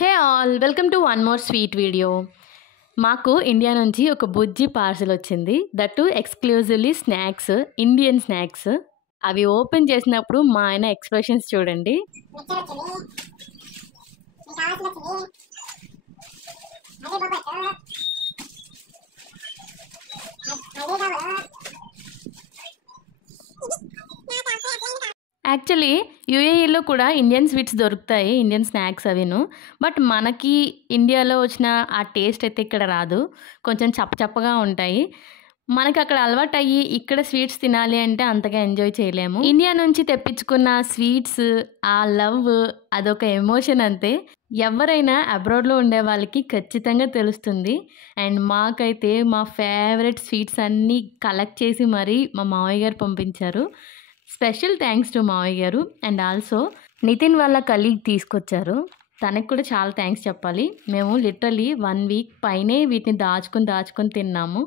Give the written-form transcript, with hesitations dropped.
Hey all welcome to one more sweet video. మాకు India నుంచి ఒక బుజ్జి పార్సల్ వచ్చింది. That exclusively snacks, Indian snacks. అవి ఓపెన్ చేసినప్పుడు మా ఆయన ఎక్స్ప్రెషన్స్ చూడండి. యాక్చువల్లీ యూఏఈలో కూడా ఇండియన్ స్వీట్స్ దొరుకుతాయి, ఇండియన్ స్నాక్స్ అవిను. బట్ మనకి ఇండియాలో వచ్చిన ఆ టేస్ట్ అయితే ఇక్కడ రాదు. కొంచెం చప్పచప్పగా ఉంటాయి. మనకి అక్కడ అలవాటు అయ్యి ఇక్కడ స్వీట్స్ తినాలి అంటే అంతగా ఎంజాయ్ చేయలేము. ఇండియా నుంచి తెప్పించుకున్న స్వీట్స్, ఆ లవ్ అదొక ఎమోషన్ అంతే. ఎవరైనా అబ్రాడ్లో ఉండే వాళ్ళకి ఖచ్చితంగా తెలుస్తుంది. అండ్ మాకైతే మా ఫేవరెట్ స్వీట్స్ అన్నీ కలెక్ట్ చేసి మరీ మా మావయ్య గారు పంపించారు. స్పెషల్ థ్యాంక్స్ టు మావయ్య గారు. అండ్ ఆల్సో నితిన్ వాళ్ళ కలీగ్ తీసుకొచ్చారు, తనకు కూడా చాలా థ్యాంక్స్ చెప్పాలి. మేము లిటరలీ 1 వీక్ పైనే వీటిని దాచుకొని తిన్నాము.